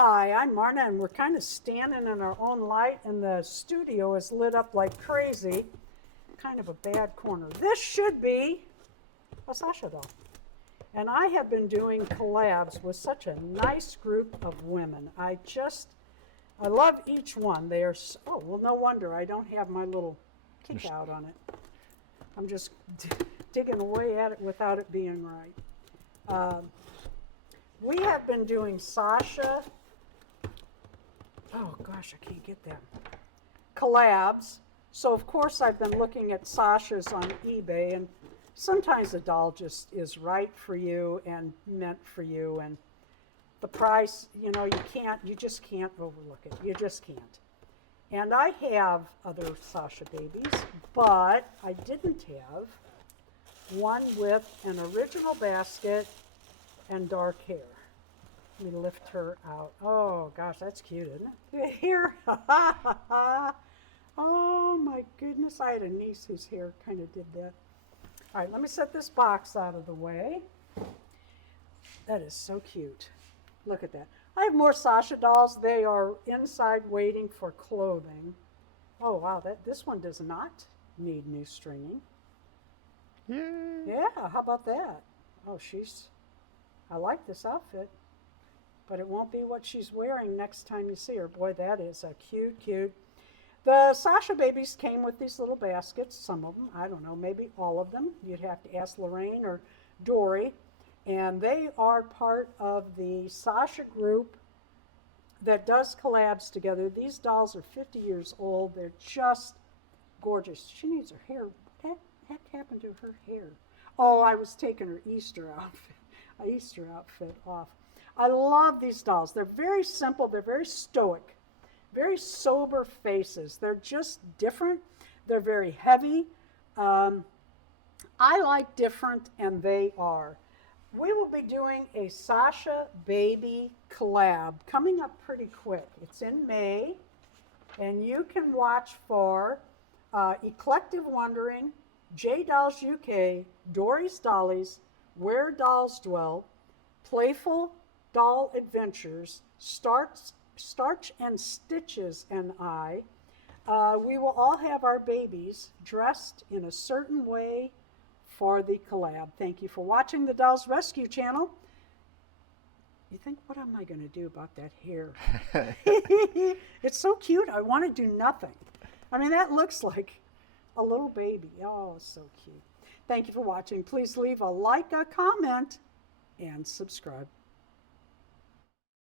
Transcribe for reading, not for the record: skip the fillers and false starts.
Hi, I'm Marna, and we're kind of standing in our own light, and the studio is lit up like crazy. Kind of a bad corner. This should be a Sasha doll. And I have been doing collabs with such a nice group of women. I love each one. They are, oh, well, no wonder I don't have my little kick out on it. I'm just digging away at it without it being right. We have been doing Sasha, oh gosh, I can't get that, collabs. So of course I've been looking at Sasha's on eBay, and sometimes the doll just is right for you and meant for you, and the price, you just can't overlook it. You just can't. And I have other Sasha babies, but I didn't have one with an original basket and dark hair. Let me lift her out. Oh gosh, that's cute, isn't it? Here. Oh my goodness, I had a niece whose hair kind of did that. All right, let me set this box out of the way. That is so cute. Look at that. I have more Sasha dolls. They are inside waiting for clothing. Oh wow, this one does not need new stringing. Yay. Yeah, how about that? Oh, I like this outfit, but it won't be what she's wearing next time you see her. Boy, that is a cute. The Sasha babies came with these little baskets, some of them, I don't know, maybe all of them. You'd have to ask Lorraine or Dory. And they are part of the Sasha group that does collabs together. These dolls are 50 years old. They're just gorgeous. She needs her hair. What the heck happened to her hair? Oh, I was taking her Easter outfit off. I love these dolls. They're very simple. They're very stoic. Very sober faces. They're just different. They're very heavy. I like different, and they are. We will be doing a Sasha baby collab coming up pretty quick. It's in May, and you can watch for Eclective Wondering, J Dolls UK, Dory's Dollies, Where Dolls Dwell, Playful Doll Adventures, Starch and Stitches and I. We will all have our babies dressed in a certain way for the collab. Thank you for watching the Dolls Rescue channel. You think, what am I going to do about that hair? It's so cute. I want to do nothing. I mean, that looks like a little baby. Oh, so cute. Thank you for watching. Please leave a like, a comment, and subscribe.